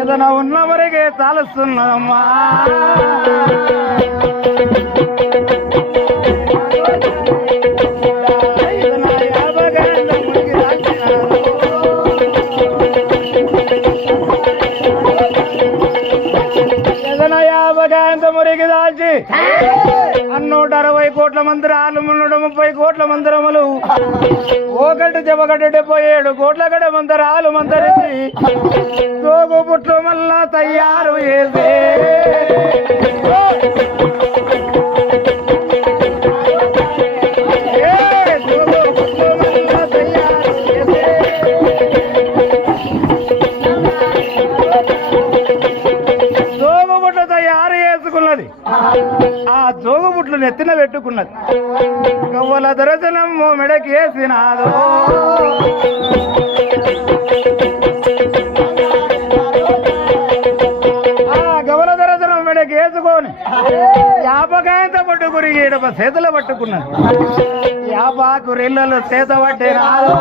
ఏదైనా ఉన్నవరకే తాలుస్తున్నదమ్మా మురికి దాల్చి 160 కోట్ల మందిరాలు 30 కోట్ల మందిరములు ఒకటి చెబగడ్డ 77 కోట్ల గడ మందిరాలు మందరించి జోగు పుట్లు మళ్ళా తయారు చేసే ఆ జోగుబుట్లు నెత్తిన పెట్టుకున్నది గవ్వల దర్శనము మెడకేసినాదో ఆ గవ్వల దర్శనం మెడకేసుకొని యాపకాయంత పట్టుకుని చేతులు పట్టుకున్నది యాపాకు రెల్లలు చేత పట్టినాదో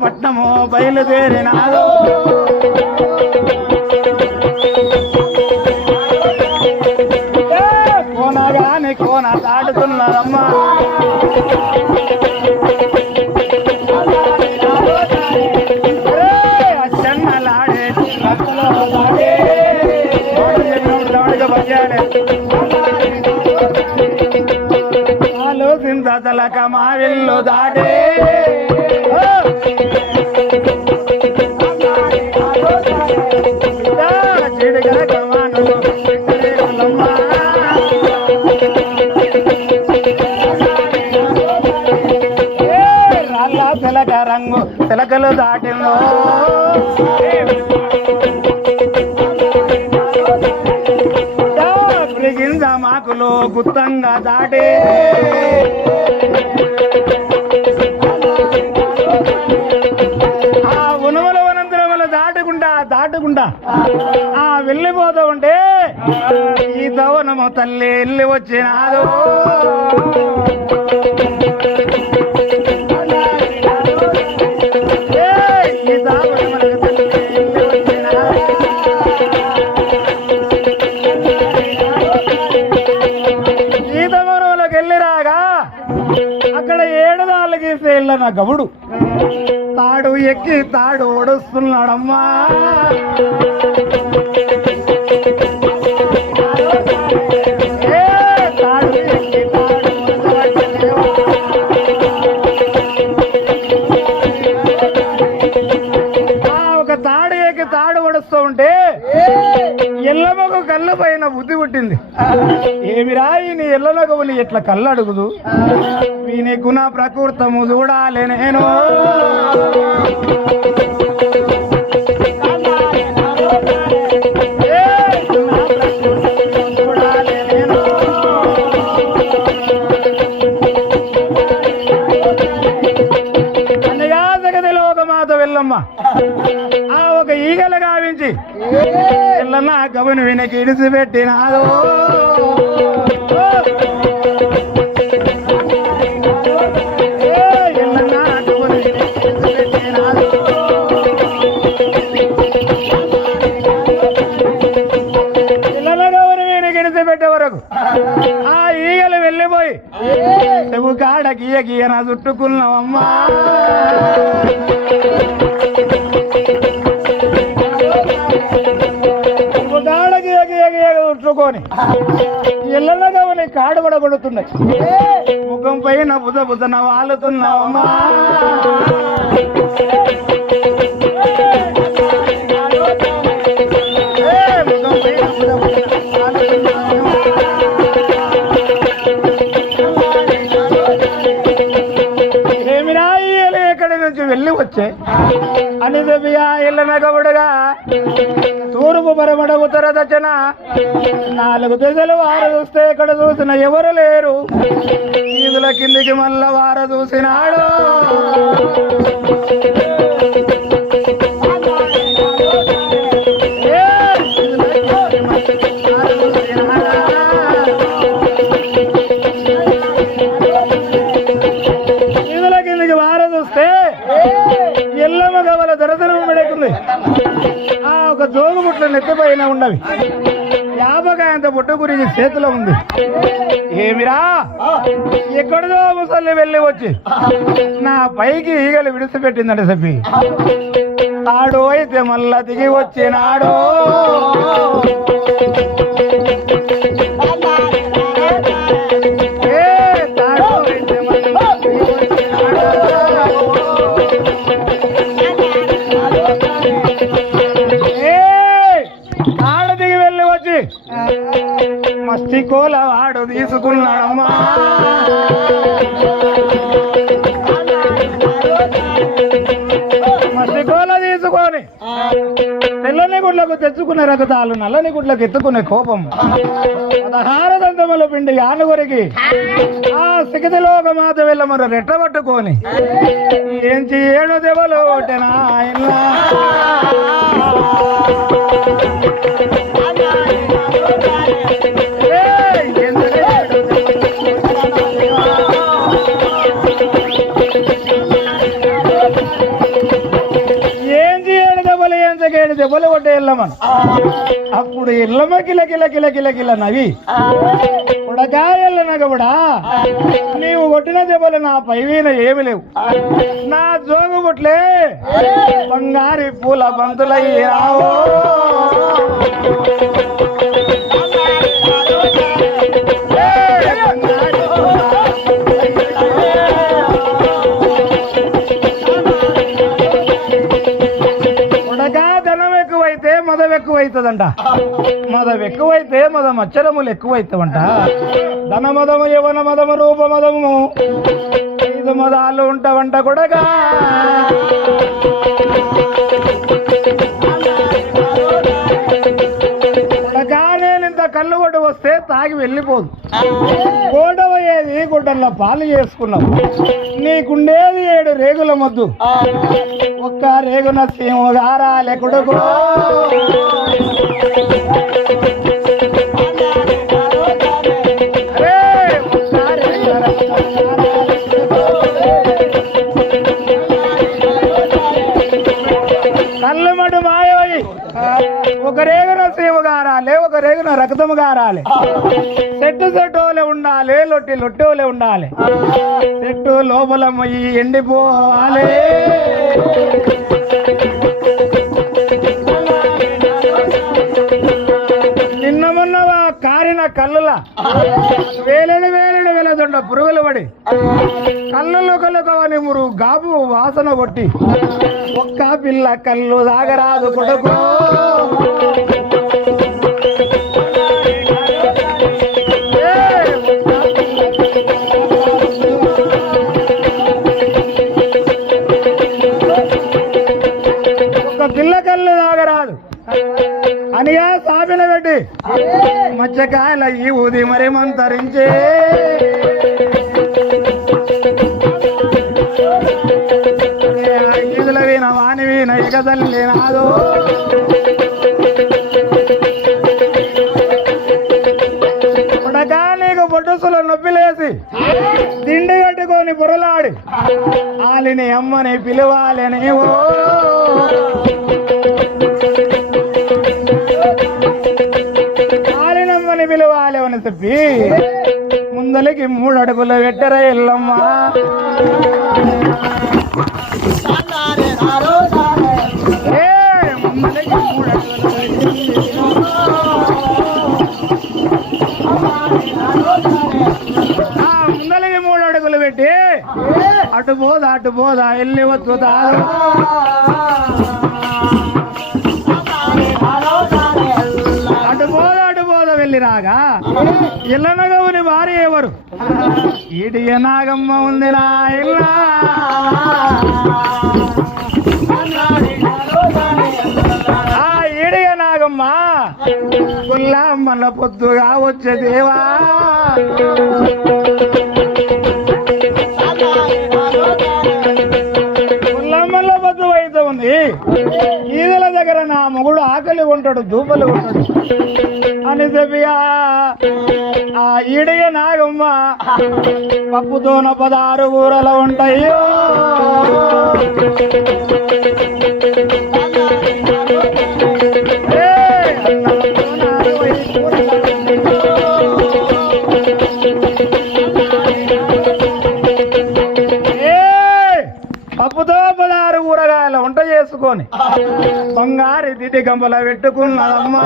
పట్నము బయలుదేరినాదో కోనగాని కోన దాటుతున్నదమ్మా అచ్చన్నలాడే ఆలోచింత తలక మావిల్లు దాటే తిలక రంగు తిలకలు దాటిందో గుత్తంగా దాటే ఆ ఉనుమల వనంతరముల దాటుకుంటా వెళ్ళిపోతూ ఉంటే ఈ దవనము తల్లి వెళ్ళి వచ్చినాదు అక్కడ ఏడదాళ్ళకి వెళ్ళన గవుడు తాడు ఎక్కి తాడు ఓడుస్తున్నాడమ్మా తాడు ఎక్కి ఒక తాడు ఎక్కి తాడు ఓడుస్తూ ఉంటే ఎల్లమ్మకు కళ్ళు పైన బుద్ధి పుట్టింది. ఏమిరా నీ ఎల్లనగవుని ఎట్లా కళ్ళు అడుగుదు వీని గుణ ప్రకృతము చూడాలి నేను అన్నగా జగతిలో ఒక మాత వెళ్ళమ్మ ఆ ఒక ఈగలు గావించి ఎల్లన్న గవుని వినకి ఇడిసిపెట్టినాదో పెట్టే వరకు ఆ ఈగలు వెళ్ళిపోయి చెవు కాడ గీయ గీయన చుట్టుకున్నావమ్మా చెవు కాడ గీయ గీయ గీయ చుట్టుకొని ఇళ్ళగా కాడు పడగొడుతున్నాయి ముఖం పైన బుధ బుధన వాలుతున్నావమ్మా వెళ్ళి వచ్చే అని చెప్పిగా ఇళ్ళనగవుడుగా తూర్పు పరమడ ఉత్తర దక్షిణ 4 దిశలు వార చూస్తే ఇక్కడ చూసిన ఎవరు లేరు ఈదుల కిందికి మళ్ళా వార చూసినాడు ఎల్లమ్మ గవల దొరదనం మెడకుంది ఆ ఒక జోగు బుట్ల నెత్తిపైన ఉన్నవి యాపకాయంత బుట్ట గురించి చేతిలో ఉంది ఏమిరా ఎక్కడిదో ముసల్ని వెళ్ళి వచ్చి నా పైకి ఈగలు విడిచిపెట్టిందండి చెప్పి తాడు అయితే మళ్ళా దిగి వచ్చినాడు మస్తి కోల వాడు తీసుకున్నాడమ్మా మస్తి కోల తీసుకొని తెల్లని గుడ్లకు తెచ్చుకునే రకతాలు నల్లని గుడ్లకు ఎత్తుకునే కోపం 16 దంతముల పిండి ఆనుగొరికి ఆ సిగతిలో ఒక మాత వెళ్ళమరు రెట్టబట్టుకొని ఏం చేయడు దెవలు ఒకటేనా దెబ్బలు కొట్టే ఎల్లమను అప్పుడు ఎల్లమ్మ కిల కిల కిల కిల కిల నవి ఉడకా ఎల్లనగబడా నీవు కొట్టిన దెబ్బలు నా పైవీన ఏమి లేవు నా జోగు బుట్లే బంగారి పూల బంతులయ్యావో మదం ఎక్కువైతుందంట మదం ఎక్కువైతే మదం అక్షరములు ఎక్కువైతావంట ధన మదము యవన మదము రూప మదము 5 మదాలు ఉంటావంట కొడగా నేనింత కళ్ళు కొట్టు వస్తే తాగి వెళ్ళిపోదు. కోటపోయేది గుడ్డల్లో పాలు చేసుకున్నావు. నీకుండేది 7 రేగుల మొద్దు. ఒక్క రేగున సింహగారాలే కొడుకు. కళ్ళు మటు మాయవయి ఒక రేగున సీమగారాలే, ఒక రేగున రక్తము గారాలి. చెట్టులే ఉండాలి, లొట్టోలే ఉండాలి. చెట్టు లోపల మొయ్యి ఎండిపోవాలి. నిన్న మొన్నవా కారిన కళ్ళులా వేలడు వెలదొండ పురుగులు పడి కళ్ళలో కలుకవని మురుగు గాబు వాసన కొట్టి ఒక్క పిల్ల కళ్ళు దాగరాదు కొడుకు. పిల్ల కళ్ళు తాగరాదు అనిగా సాపిన పెట్టి మత్స్యకాయల ఈ ఊది మరి మంతరించే. ఈదుల వీణ వాణి వీణ ఇక తల్లి నాదు. పుడకా నీకు పొట్టుసులో నొప్పిలేసి దిండి కట్టుకొని పొరలాడి ఆలిని అమ్మని పిలవాలి నీవు. ఆలినమ్మని పిలవాలి అని చెప్పి ముందలకి 3 అడుగులు పెట్టర ఎల్లమ్మ. ముందలకి 3 అడుగులు పెట్టి అటు పోదా వెళ్ళి వద్దుదా. అటు పోదా వెళ్ళి రాగా ఇల్లనగవుని భార్య ఎవరు? ఈడియ నాగమ్మ ఉంది నా ఇల్ల. ఆ ఈడియ నాగమ్మ గుల్లమ్మల పొద్దుగా వచ్చే దేవా. గుల్లమ్మల పొద్దు అయితే ఉంది. ఈదుల దగ్గర నా మొగుడు ఆకలి ఉంటాడు, దూపలు ఉంటాడు అని చెప్పియా ఆ ఈడియ నాగమ్మ పప్పుతోన 16 కూరలు ఉంటాయో. పప్పుతో 16 కూరగాయలు వంట చేసుకొని బంగారు తిటి గంపల పెట్టుకున్నదమ్మా.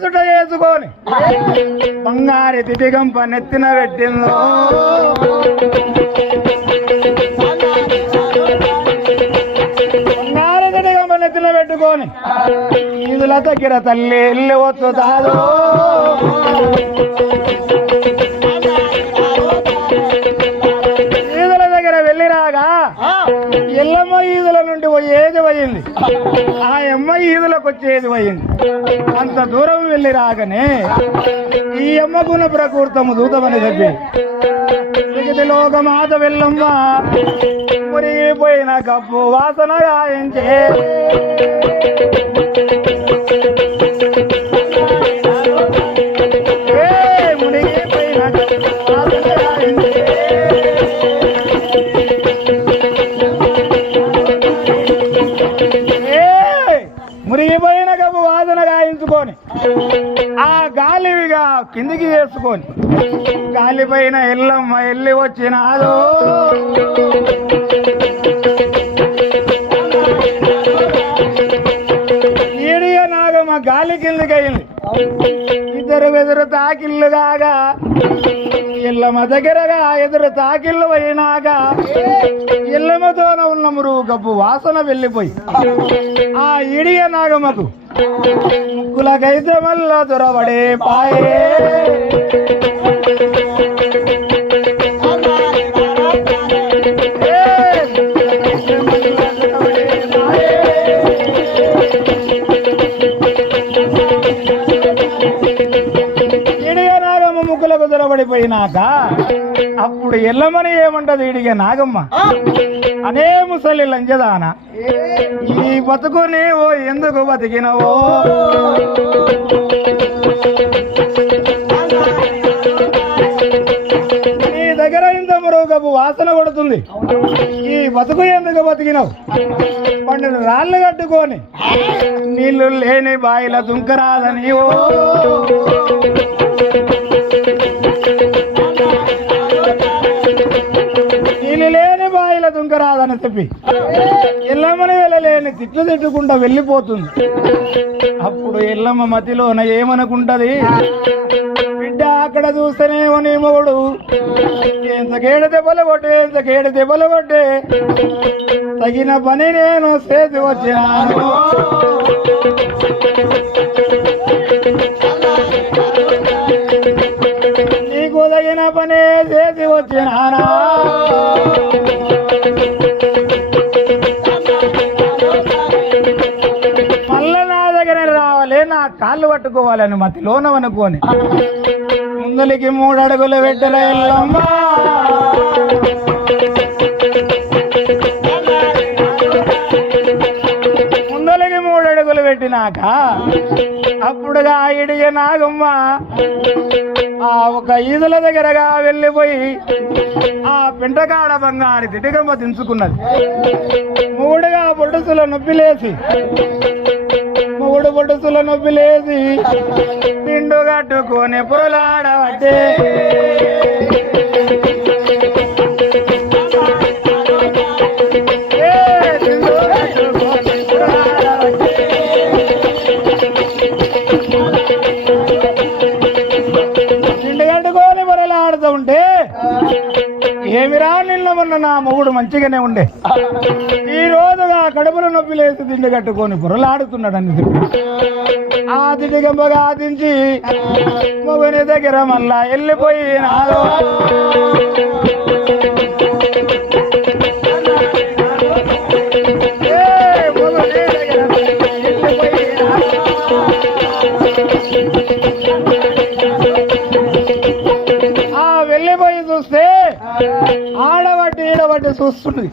సుట్ట చేసుకొని బంగారు తిటి గంప నెత్తిన పెట్టిందో. నెత్తిన పెట్టుకొని ఈదుల దగ్గర తల్లి ఇల్లు వస్తుందో. ఈదుల దగ్గర వెళ్ళి రాగా ఎల్లమ్మ ఈదుల నుండి పోయేది పోయింది, ఆ అమ్మ ఈదులకు వచ్చేది పోయింది. అంత దూరం వెళ్ళి రాగానే ఈ అమ్మ గుణ ప్రకృతము దూతమని చెప్పి లోకమాత వెళ్ళమ్మ మురిగిపోయిన కప్పు వాసన గాయించే. మురిగిపోయిన కప్పు వాసన గాయించే. మురిగిపోయిన కప్పు వాసన గాయించుకొని ఆ గాలివిగా కిందికి చేసుకొని గాలిపైన ఎల్లమ్మ వెళ్ళి వచ్చినాదో. ఈడియ నాగమ్మ గాలికి కిందికయింది. ఇద్దరు ఎదురు తాకిళ్ళు కాగా ఎల్లమ్మ దగ్గరగా ఎదురు తాకిళ్ళు పోయినాక ఎల్లమ్మతోన ఉన్న మురుగపు వాసన వెళ్ళిపోయి ఆ ఇడియ నాగమ్మకు ముక్కులకైతే మళ్ళా దొరబడే పాయే. ముక్కులకు దొరబడిపోయినాక అప్పుడు ఎల్లమని ఏమంటది ఇడిగే నాగమ్మ, అనే ముసలి లంజదాన ఈ బతుకుని ఓ ఎందుకు బతికినవో, నీ దగ్గర ఇంత మరొకపు వాసన కొడుతుంది, ఈ బతుకు ఎందుకు బతికినవు? పండుగ రాళ్ళు కట్టుకొని నీళ్లు లేని బాయిల దుంకరాదని ఓ నీళ్ళు లేని బాయిల దుంకరాదని చెప్పి ఎల్లమ్మని వెళ్ళలేని తిట్లు తిట్టుకుంటా వెళ్ళిపోతుంది. అప్పుడు ఎల్లమ్మ మతిలోన ఏమనుకుంటది, బిడ్డ అక్కడ చూస్తేనేమో నీ మొగుడు ఎంతకేడు దెబ్బలు కొట్టే తగిన పని నేను చేసి వచ్చినాను, నీకు తగిన పని చేసి వచ్చినానా, మళ్ళా నా దగ్గర రావాలి, నా కాళ్ళు పట్టుకోవాలని మతిలోనవనుకోని ముందలికి 3 అడుగులు పెట్టల ఎల్లమ్మ. ముందలికి 3 అడుగులు పెట్టినాక అప్పుడుగా ఇడిగే నాగమ్మ ఆ ఒక ఈదుల దగ్గరగా వెళ్ళిపోయి ఆ పింటకాడ బంగారి తిటిగమ్మ దించుకున్నది. మూడుగా బొడ్డుసుల నొప్పిలేసి తిండు కట్టుకొని పొలాడబట్టే ఉంటే ఏమిరా నిన్న మొన్న నా మొగుడు మంచిగానే ఉండే, ఈ రోజుగా కడుపులో నొప్పి లేసి తిండి కట్టుకొని పొరలాడుతున్నాడని చెప్పి ఆ తిండిగంపగా దించి మొగుని దగ్గర మళ్ళా వెళ్ళిపోయి నాలో వెళ్ళిపోయి చూస్తే ఆడబట్టి చూస్తుంది.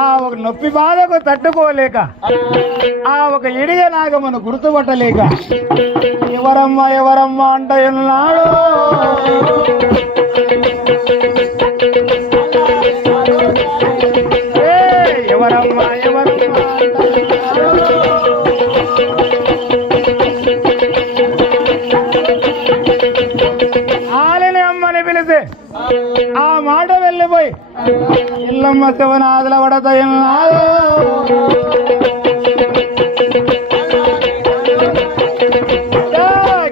ఆ ఒక నొప్పి బాధకు తట్టుకోలేక ఆ ఒక ఇడిగ నాగమ్మను గుర్తుపట్టలేక ఎవరమ్మా అంట ఎన్నాడు ఎవరమ్మా పిలిస్తే ఆ మాట వెళ్ళిపోయి ఎల్లమ్మ శివనాథుల పడతాయన్నాడు.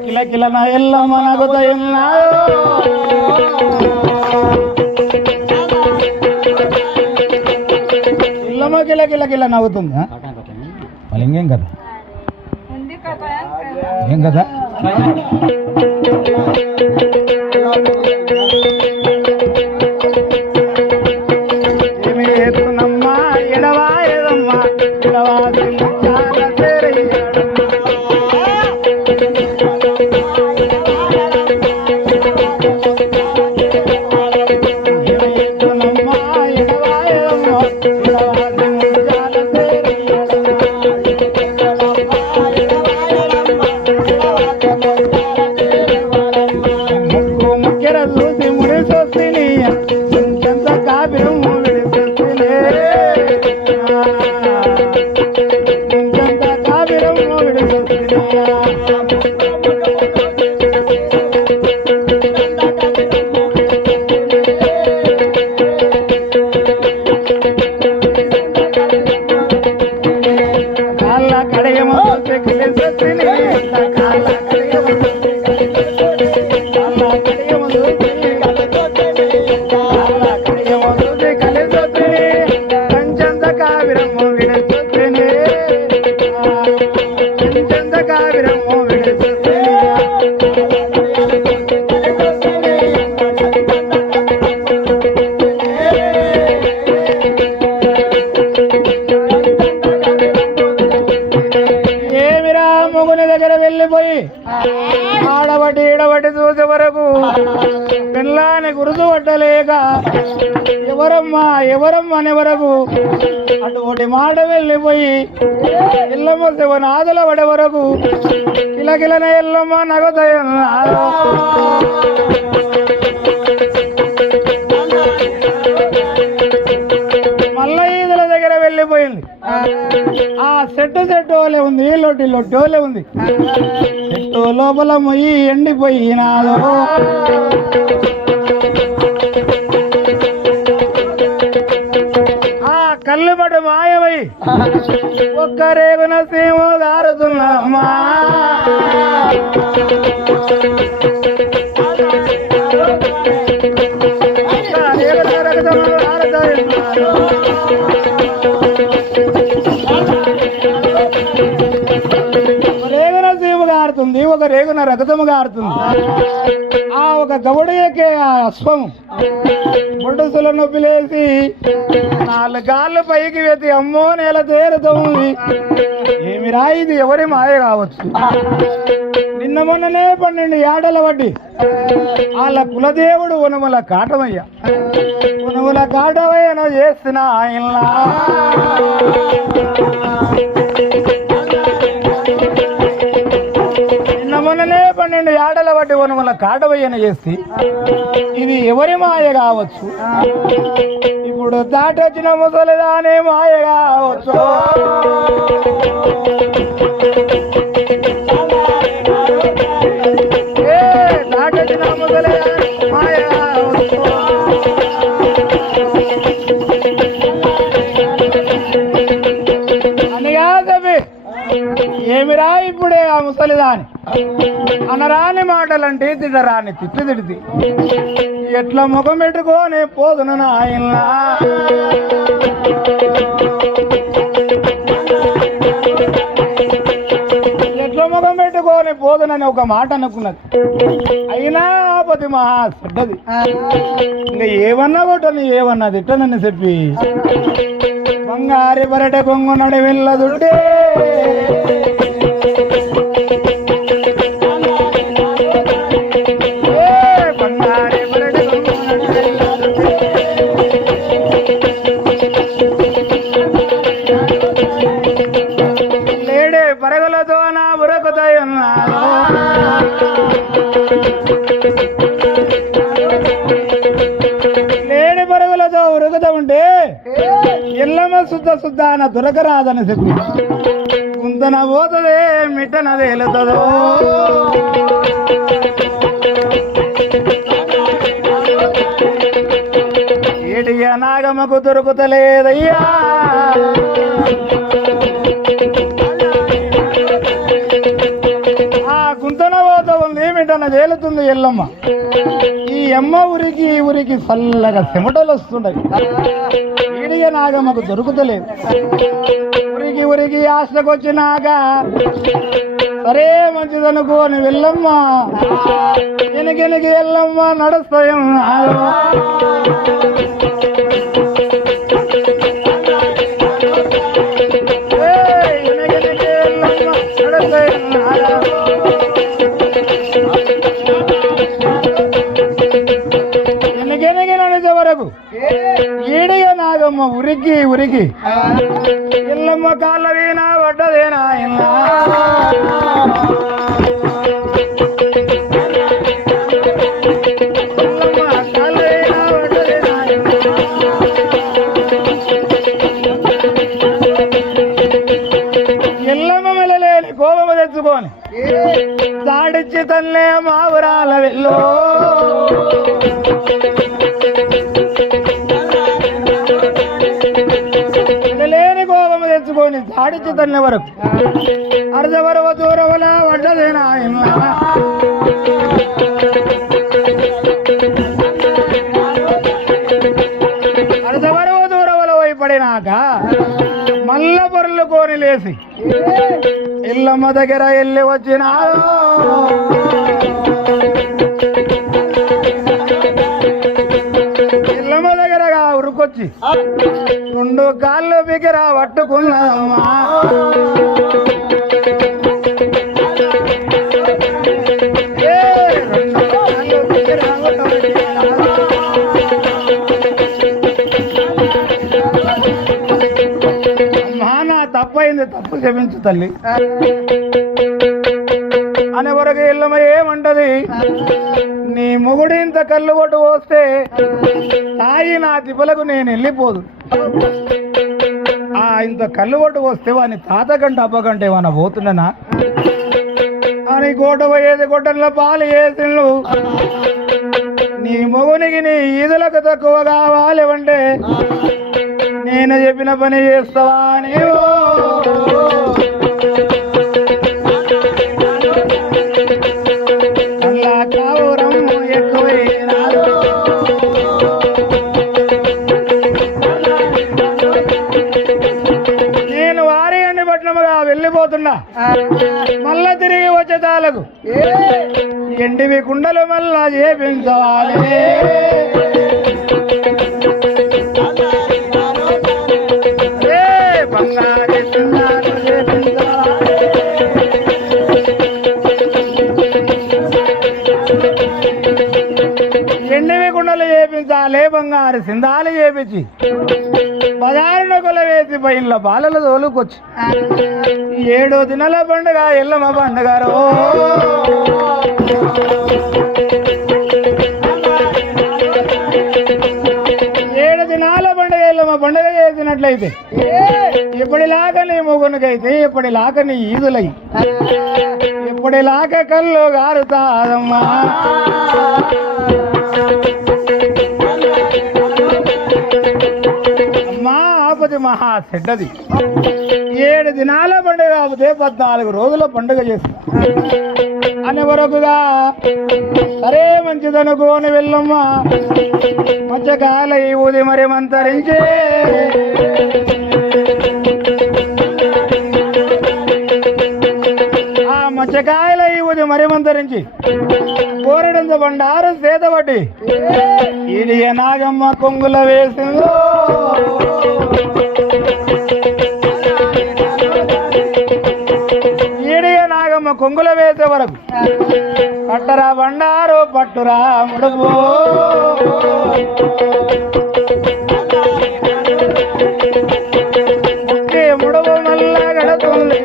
కిలకిల నా ఎల్లమ్మ నగుతాయన్నాడు. ఎల్లమ్మ కిలకిల నవ్వుతుందా? మళ్ళీ ఇంకేం కదా ఏం కదా ఏమేతున్నమ్మా ఎడవాయదమ్మా ఎడవాది ముచ్చాల తెరయ్యడమ్మా ఏమేతున్నమ్మా ఎడవాయదమ్మా ఎడవాది ముచ్చాల తెరయ్యడమ్మా ముక్కెర చూసి ముడిసొస్తిని ఎంత కావ్యం కడయమ ఏమిరా మొగుని దగ్గర వెళ్ళిపోయి ఆడబట్టి ఈడబట్టి చూసే వరకు పిల్లాని గురుతు పట్టలేక ఎవరమ్మా ఎవరమ్మా అనే వరకు అటువంటి మాట వెళ్ళిపోయి ఎల్లమ్మ శివనాథుల పడే వరకు కిలకిలన ఎల్లమ్మ నగదయ మల్లయ్యల దగ్గర వెళ్ళిపోయింది. ఆ చెట్టు ఓలే ఉంది, లొట్టి ఓలే ఉంది. చెట్టు లోపల మొయ్యి ఎండిపోయినాదో కళ్ళు మటు మాయమై ఒక్క రేగున సీమో గారుతున్నమ్మా. రేగున సీము గారుతుంది, ఒక రేగున రక్తము గారుతుంది. ఆ ఒక గవుడు ఎక్కే ఆ అశ్వము బొడ్డుసుల నొప్పిలేసి 4 కాళ్ళు పైకి వెతి అమ్మో నేల తేరుతుంది. ఏమి రాయిది ఎవరి మాయ కావచ్చు. నిన్న మొన్ననే 12 ఏడల వడ్డీ వాళ్ళ కులదేవుడు ఉనుముల కాటమయ్య. ఉనుముల కాటమయ్యను చేసిన ఆయన నిన్న మొన్ననే 12 ఏడల వడ్డీ ఉనుముల కాటమయ్యను చేసి ఇది ఎవరి మాయ కావచ్చు. ఇప్పుడు దాటొచ్చిన ముసలిదానే మాయ కావచ్చు. దాటొచ్చిన ముసలిదానే మాయ కావచ్చు. అనిగా చెప్పి ఏమిరా ఇప్పుడే ఆ ముసలిదాని అనరాని మాటలంటే తిడరాని తిట్టి తిడితే ఎట్లా ముఖం పెట్టుకోని పోదును నాయన. ఎట్లా ముఖం పెట్టుకోని పోదునని ఒక మాట అనుకున్నది. అయినా ఆపతి మహా చెడ్డది. ఇంకా ఏమన్నా కొట్టని ఏమన్నా తిట్టనని చెప్పి బంగారి బరట కొంగు నడి వెళ్ళదుంటే లేడే పరగలతో నా బురకుతాయన్నాడు. లేడి పరుగులతో ఉరుకుతా ఉంటే ఎల్లమ్మ శుద్ధ అన్న దొరకరాదని చెప్పి కుంతన పోతుందే మిట్టన తేలుతుందో. ఏడిగా నాగమ్మకు దొరుకుతలేదయ్యా. ఆ గుంతన పోత ఉంది, మిట్టన తేలుతుంది ఎల్లమ్మ. ఈ అమ్మ ఉరికి చల్లగా చెమటలు వస్తుండవి. ఈడిగా నాగమ్మకు దొరుకుతలేదు. ఉరికి ఆశకొచ్చినాక సరే మంచిదనుకోని వెళ్ళమ్మ ఎనకెనకి ఎల్లమ్మ నడుస్తాయం. ఎనకెనకి నడిచే వరకు ఈడిగా నాగమ్మ ఉరికి ఎల్లమ్మ కాళ్ళ వీణ పడ్డదేనా. ఎల్లమ్మ మెలలేని కోపము తెచ్చుకొని దాడిచ్చి తల్లే మావురాల వెళ్ళు. లేని కోపము తెచ్చుకొని దాడిచ్చి తల్లే వరకు అర్ధవరవ దూరవల పడ్డదేనా. అర్ధవరవ దూరవల పడినాక మల్ల పొరలు కోని లేసి ఇల్లమ్మ దగ్గర వెళ్ళి వచ్చిన ఇల్లమ్మ దగ్గరగా ఉరుకొచ్చి రెండు కాళ్ళు బిగిరా పట్టుకున్నామా తప్పైంది, తప్పు క్షమించు తల్లి అనే వరకు ఇల్లమ్మ ఏమంటది, నీ మొగుడు ఇంత కళ్ళు కొట్టు పోస్తే తాయి నా తిప్పలకు నేను వెళ్ళిపోదు. ఇంత కళ్ళు కొట్టు పోస్తే వాని తాత గంట అబ్బ గంట ఏమన్నా పోతుండనా అని గోట పోయేది గొడ్డల్లో పాలు వేసిండు. నీ మొగునికి నీ ఈదులకు తక్కువ కావాలి అంటే నేను చెప్పిన పని చేస్తావా నీవు? అలా కావురం ఎక్కువైనాడు. నేను వారి అండి పట్నముగా వెళ్ళిపోతున్నా, మళ్ళా తిరిగి వచ్చేతాలకు ఎండివి కుండలు మళ్ళా చేపించవాలి. ఎండివి కుండలు చేపించాలి, బంగారు సింధాలు చేపించి బజారున కొల వేసి పైన్ల బాలల తోలుకొచ్చి 7 దినాల పండుగ ఎల్లమ్మ పండుగారు. 7 దినాల పండుగ ఎల్లమ్మ పండుగ చేసినట్లయితే ఎప్పటిలాగా నీ మొగునికైతే ఎప్పటిలాగా నీ ఈదులై ఎప్పటిలాగా కళ్ళు గారుతాదమ్మా. అమ్మా ఆపది మహా చెడ్డది. 7 దినాల పండుగ కాకపోతే 14 రోజుల పండుగ చేస్తా అనే వరకుగా సరే మంచిదనుకోని వెళ్ళమ్మ మధ్యకాల ఈ ఊది మరి మంతరించే మచ్చకాయల ఈ ఊది మరి మంతరించి కోరడంత బండారు సేదబట్టి ఇడియ నాగమ్మ కొంగుల వేసిందో. ఈడియ నాగమ్మ కొంగుల వేసే వరకు పట్టరా బండారు పట్టురా ముడుపు. ముడుపు మళ్ళా గడుతుంది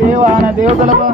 దేవాన దేవతలకు